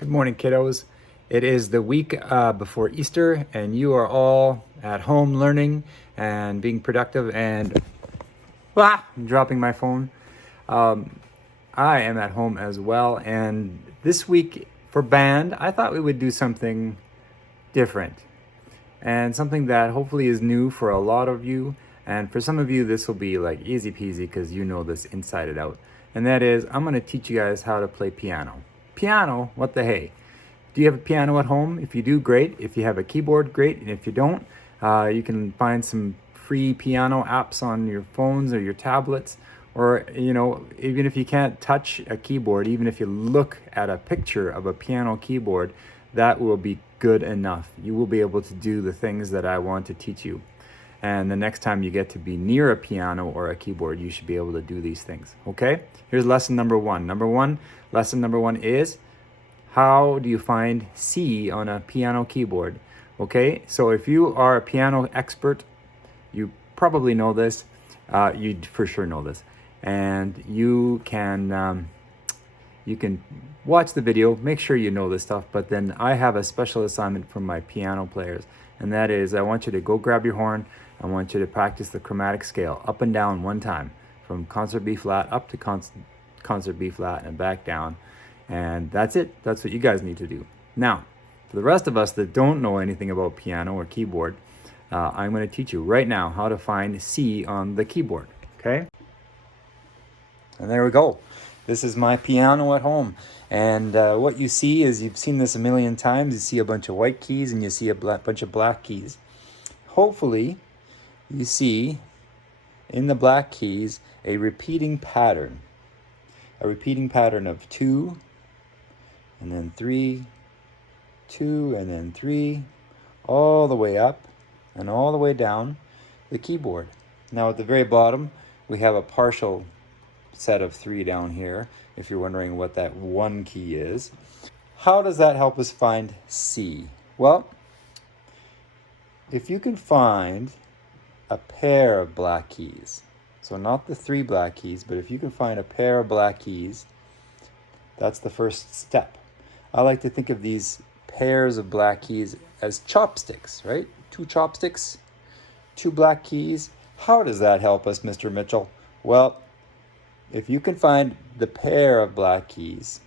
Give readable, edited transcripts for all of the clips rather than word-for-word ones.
Good morning, kiddos. It is the week before Easter, and you are all at home learning and being productive. And I'm dropping my phone. I am at home as well. And this week for band, I thought we would do something different and something that hopefully is new for a lot of you. And for some of you, this will be like easy peasy because you know this inside and out. And that is, I'm going to teach you guys how to play piano. Piano, what the hey? Do you have a piano at home? If you do, great. If you have a keyboard, great. And if you don't, you can find some free piano apps on your phones or your tablets. Or, even if you can't touch a keyboard, even if you look at a picture of a piano keyboard, that will be good enough. You will be able to do the things that I want to teach you. And the next time you get to be near a piano or a keyboard, you should be able to do these things. Okay? Here's lesson number one. Lesson number one is, how do you find C on a piano keyboard? Okay, so if you are a piano expert, you probably know this. You for sure know this, and you can watch the video, make sure you know this stuff. But then I have a special assignment for my piano players, and that is, I want you to go grab your horn. I want you to practice the chromatic scale up and down one time, from concert B flat up to concert B flat and back down. And that's it. That's what you guys need to do. Now, for the rest of us that don't know anything about piano or keyboard, I'm going to teach you right now how to find C on the keyboard. Okay? And there we go. This is my piano at home. And what you see is, you've seen this a million times. You see a bunch of white keys and you see a bunch of black keys. Hopefully, you see in the black keys a repeating pattern. A repeating pattern of 2, and then 3, 2, and then 3, all the way up and all the way down the keyboard. Now at the very bottom, we have a partial set of 3 down here, if you're wondering what that 1 key is. How does that help us find C? Well, if you can find a pair of black keys, so not the 3 black keys, but if you can find a pair of black keys, that's the first step. I like to think of these pairs of black keys as chopsticks, right? 2 chopsticks, 2 black keys. How does that help us, Mr. Mitchell? Well, if you can find the pair of black keys,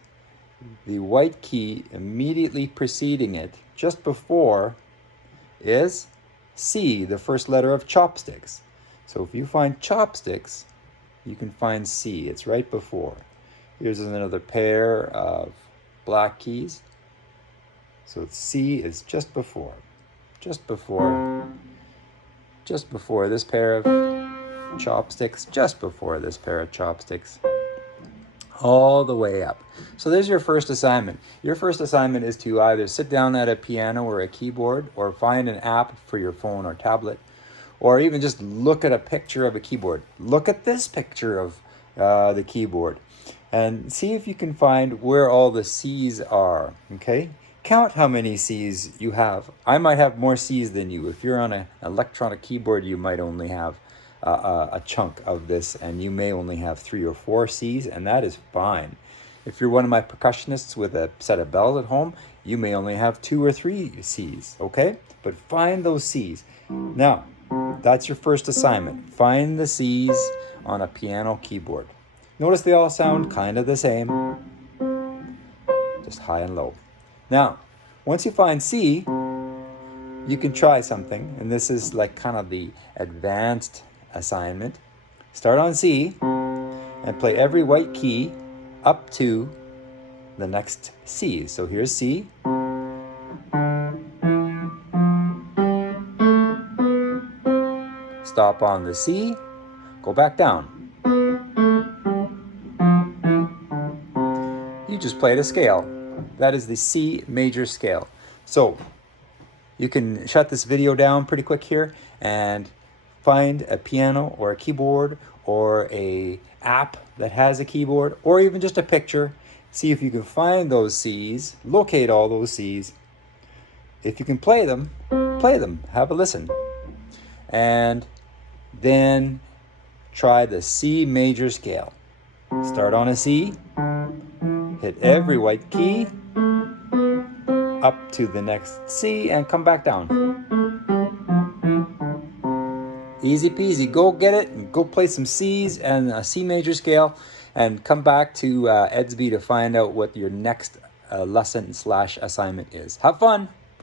the white key immediately preceding it, just before, is C, the first letter of chopsticks. So if you find chopsticks, you can find C. It's right before. Here's another pair of black keys. So C is just before this pair of chopsticks, just before this pair of chopsticks, all the way up. So there's your first assignment. Your first assignment is to either sit down at a piano or a keyboard, or find an app for your phone or tablet, or even just look at a picture of a keyboard. Look at this picture of the keyboard and see if you can find where all the C's are, okay? Count how many C's you have. I might have more C's than you. If you're on an electronic keyboard, you might only have a chunk of this, and you may only have 3 or 4 C's, and that is fine. If you're one of my percussionists with a set of bells at home, you may only have 2 or 3 C's, okay? But find those C's. Now, that's your first assignment. Find the C's on a piano keyboard. Notice they all sound kind of the same, just high and low. Now, once you find C, you can try something, and this is like kind of the advanced assignment. Start on C and play every white key up to the next C. So here's C. Stop on the C, go back down. You just played a scale. That is the C major scale. So you can shut this video down pretty quick here and find a piano or a keyboard or a app that has a keyboard, or even just a picture. See if you can find those C's, locate all those C's. If you can play them, have a listen. And then try the C major scale. Start on a C, hit every white key, up to the next C and come back down. Easy peasy. Go get it and go play some C's and a C major scale and come back to Edsby to find out what your next lesson / assignment is. Have fun.